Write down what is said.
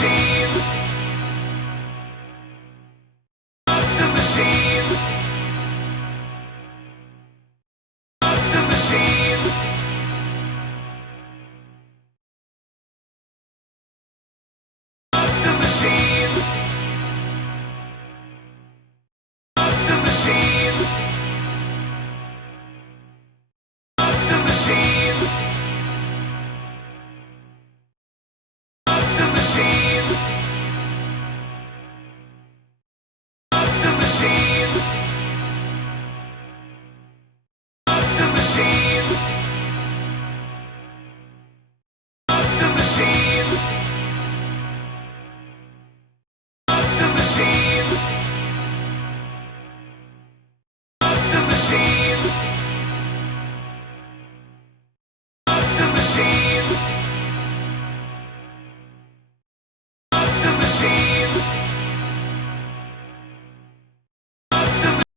machines. Monster machines. Monster machines. Monster machines. Monster machines. Monster machines. Monster machines. Monster machines. Monster machines. Monster machines. Monster machines. Monster machines. Monster machines. Monster machines. Monster